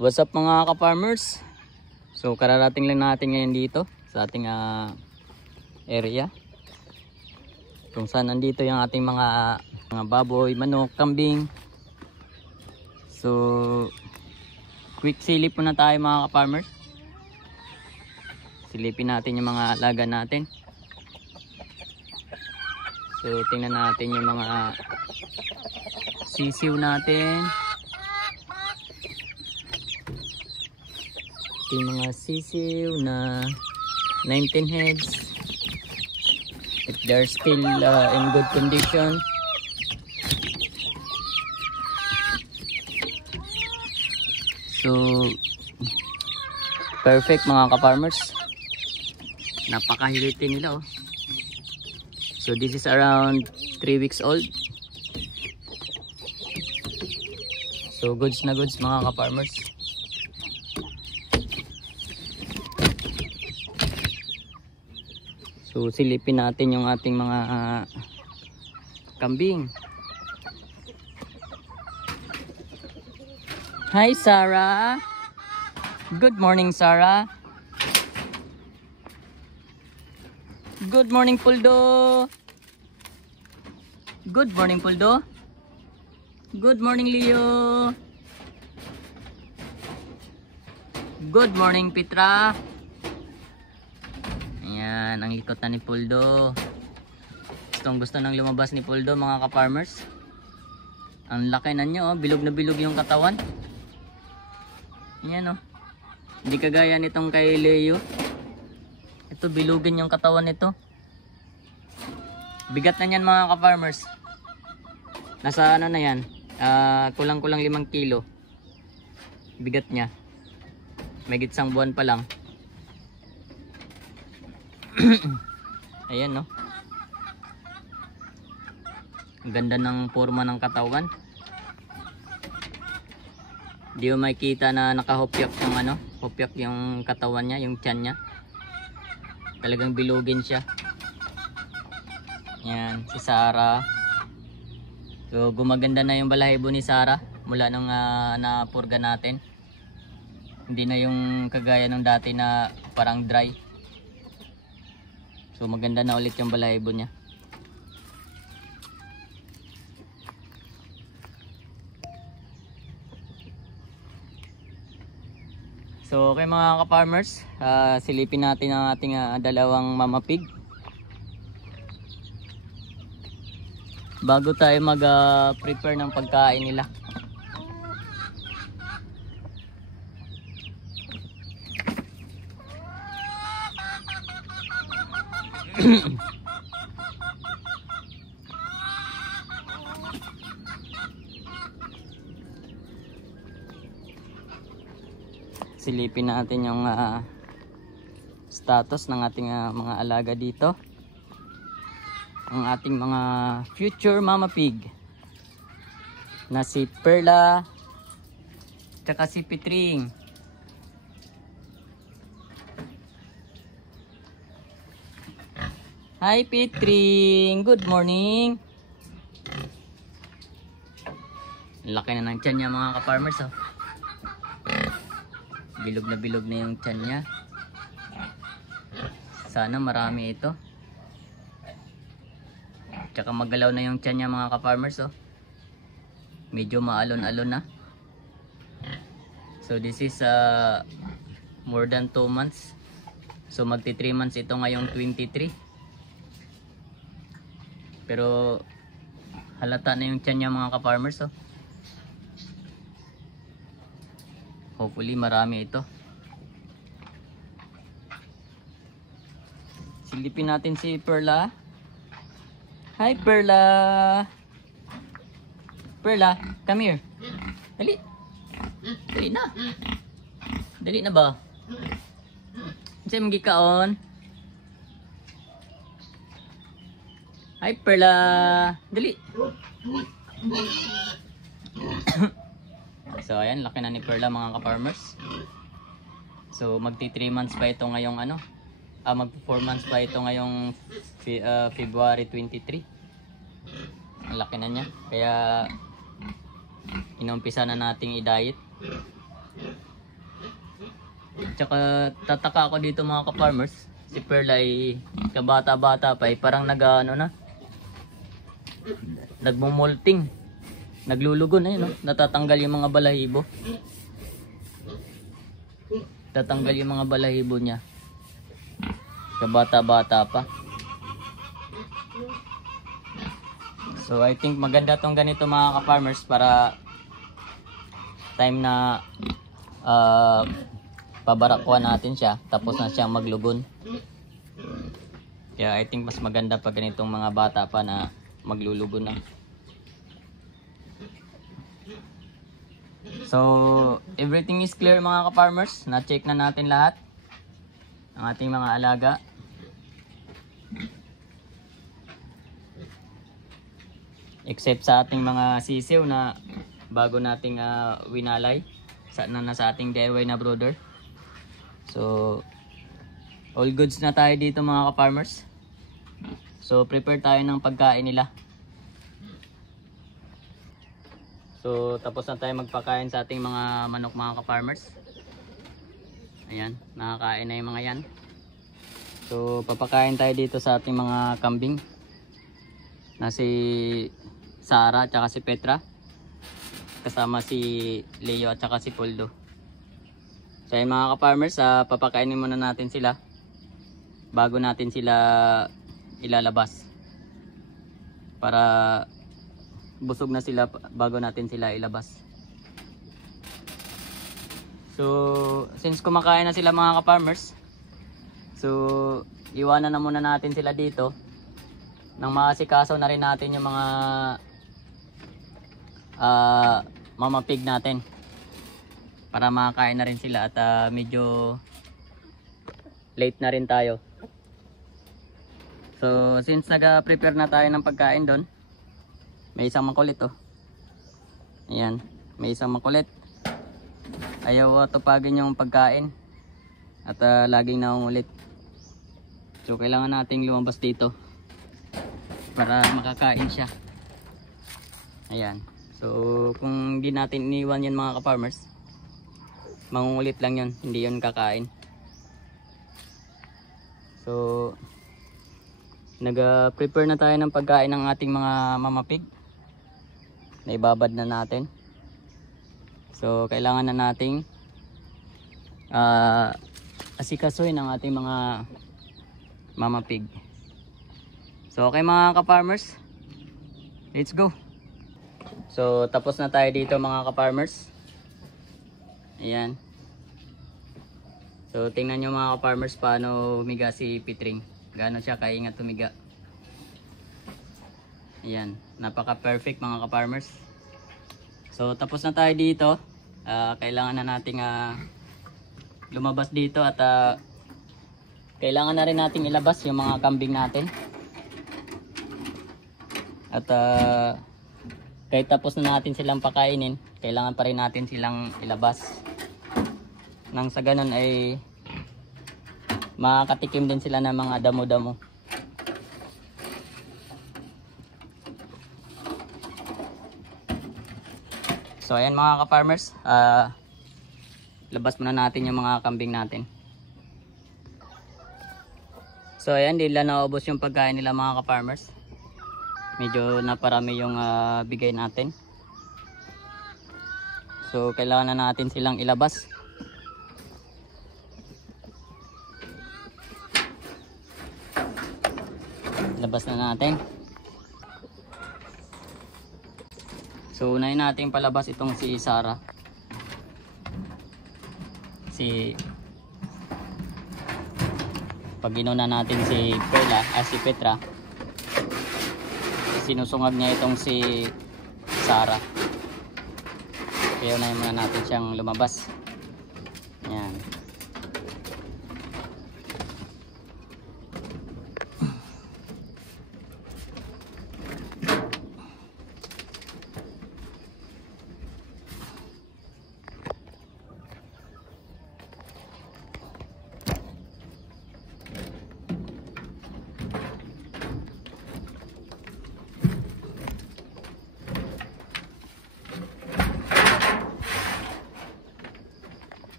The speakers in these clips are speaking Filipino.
What's up mga ka-farmers? So kararating lang natin ngayon dito sa ating area kung saan nandito yung ating mga baboy, manok, kambing. So quick silip muna tayo mga ka-farmers. Silipin natin yung mga alaga natin. So tingnan natin yung mga sisiw natin. Yung mga sisiw na 19 heads, if they're still in good condition. So perfect mga ka-farmers, napaka-healthy nila oh. So this is around 3 weeks old. So goods na goods mga ka-farmers. So silipin natin yung ating mga kambing. Hi Sarah. Good morning Sarah. Good morning Puldo. Good morning Puldo. Good morning Leo. Good morning Petra. Ayan, ang likot na ni Puldo. Gustong gusto nang lumabas ni Puldo mga ka-farmers. Ang laki na nyo, oh. Bilog na bilog yung katawan. Ayan oh. Hindi kagaya nitong kay Leo. Ito bilugin yung katawan nito. Bigat na yan mga ka-farmers. Nasa ano na yan, kulang-kulang 5 kilo. Bigat niya. May gitsang buwan pa lang. Ayan no. Ang ganda ng forma ng katawan. Di mo makita na nakahopyak yung ano, hopyak yung katawan niya, yung tiyan niya. Talagang bilugin siya. Yan, si Sarah. So gumaganda na yung balahibo ni Sarah mula nung napurga natin. Hindi na yung kagaya nung dati na parang dry. So maganda na ulit yung balahibo niya. So okay mga ka-farmers, silipin natin ang ating dalawang mama pig. Bago tayo mag-prepare ng pagkain nila. Silipin natin yung status ng ating mga alaga dito. Ang ating mga future mama pig na si Perla tsaka si Pitring. Hi Pitring, good morning. Laki na ng tiyan niya mga ka-farmers oh. Bilog na yung tiyan niya. Sana marami ito. Tsaka magalaw na yung tiyan niya mga ka-farmers oh. Medyo maalon-alon na. So this is more than 2 months. So magti 3 months ito ngayong 23. Pero halata na yung tiyan niya mga ka-farmers oh. Hopefully marami ito. Silipin natin si Perla. Hi Perla. Perla, come here. Dali. Dali na. Dali na ba? Kasi magikaon. Hi Perla. Dali. So ayan, laki na ni Perla mga ka-farmers. So magti 3 months pa ito ngayong ano, mag 4 months pa ito ngayong February 23. Ang laki na niya. Kaya inumpisa na nating i-diet. Tsaka tataka ako dito mga ka-farmers. Si Pearl ay kabata-bata pa, parang nag-ano na. Nagmumolting. Naglulugon ayun, no? Natatanggal yung mga balahibo. Tatanggal yung mga balahibo niya. Kabata-bata pa. So I think maganda tong ganito mga ka-farmers para time na pabarakuan natin siya, tapos na siyang maglugon. Kaya I think mas maganda pag ganitong mga bata pa na maglulugon na. So everything is clear mga ka-farmers. Na-check na natin lahat ng ating mga alaga. Except sa ating mga sisiw na bago nating winalay nasa ating DIY na brooder. So all goods na tayo dito mga ka-farmers. So prepare tayo ng pagkain nila. So tapos na tayo magpakain sa ating mga manok mga ka-farmers. Ayan, nakakain na yung mga yan. So papakain tayo dito sa ating mga kambing na si Sarah at si Petra, kasama si Leo at saka si Poldo. So ayun mga ka-farmers, papakainin muna natin sila bago natin sila ilalabas, para busog na sila bago natin sila ilabas. So since kumakain na sila mga ka-farmers, so iwanan na muna natin sila dito nang maasikaso na rin natin yung mga mama pig natin, para makakain na rin sila at medyo late na rin tayo. So since nag-prepare na tayo ng pagkain doon, may isang makulit oh. Ayan, may isang makulit. Ayaw tupagin yung pagkain at laging naungulit. So kailangan nating lumabas dito para makakain siya. Ayan. So kung hindi natin iniwan yan mga ka-farmers, mangungulit lang yun, hindi yun kakain. So nag-prepare na tayo ng pagkain ng ating mga mama pig. Naibabad na natin. So kailangan na nating asikasuhin ang ating mga mama pig. So okay mga ka-farmers, let's go. So tapos na tayo dito mga ka-farmers. Ayan. So tingnan nyo mga ka-farmers paano humiga si Pitring. Gaano siya kaingat humiga. Ayan, napaka perfect mga ka-farmers. So tapos na tayo dito. Kailangan na nating lumabas dito at kailangan na rin nating ilabas yung mga kambing natin. At kahit tapos na natin silang pakainin, kailangan pa rin natin silang ilabas. Nang sa ganun ay makakatikim din sila ng mga damo-damo. So ayan mga ka-farmers, labas muna natin yung mga kambing natin. So ayan, di lang naubos yung pagkain nila mga ka-farmers. Medyo naparami yung bigay natin. So kailangan na natin silang ilabas. Labas na natin. So unahin natin palabas itong si Sarah. Pag inuna natin si si Petra, sinusungag niya itong si Sarah. Kaya unahin muna natin siyang lumabas. Ayan.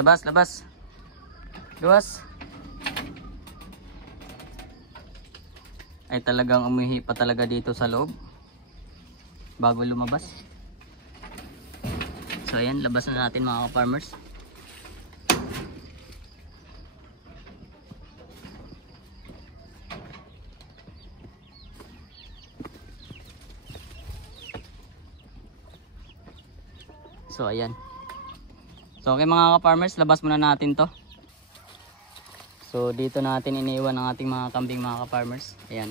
Labas, labas. Luwas. Ay talagang umihi pa talaga dito sa loob bago lumabas. So ayan, labas na natin mga ka-farmers. So ayan. So okay mga ka-farmers, labas muna natin to. So dito natin iniiwan ang ating mga kambing mga ka-farmers. Ayan.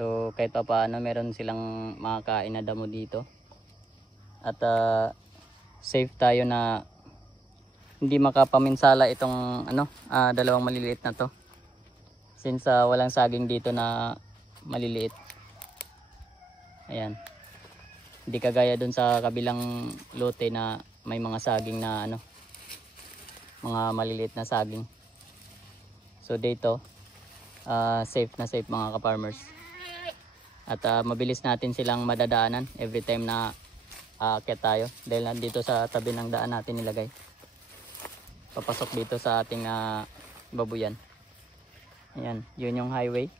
So kahit pa paano meron silang makakain na damo dito. At safe tayo na hindi makapaminsala itong dalawang maliliit na to. Since walang saging dito na maliliit. Ayan. Hindi kagaya dun sa kabilang lote na may mga saging na mga maliliit na saging. So dito safe na safe mga ka-farmers. At mabilis natin silang madadaanan every time na aakyat tayo dahil nandito sa tabi ng daan natin nilagay. Papasok dito sa ating babuyan. Ayan, yun yung highway.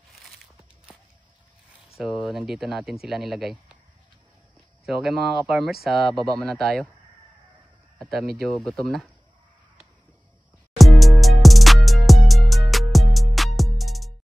So nandito natin sila nilagay. So okay mga ka-farmers, baba muna tayo. At medyo gutom na.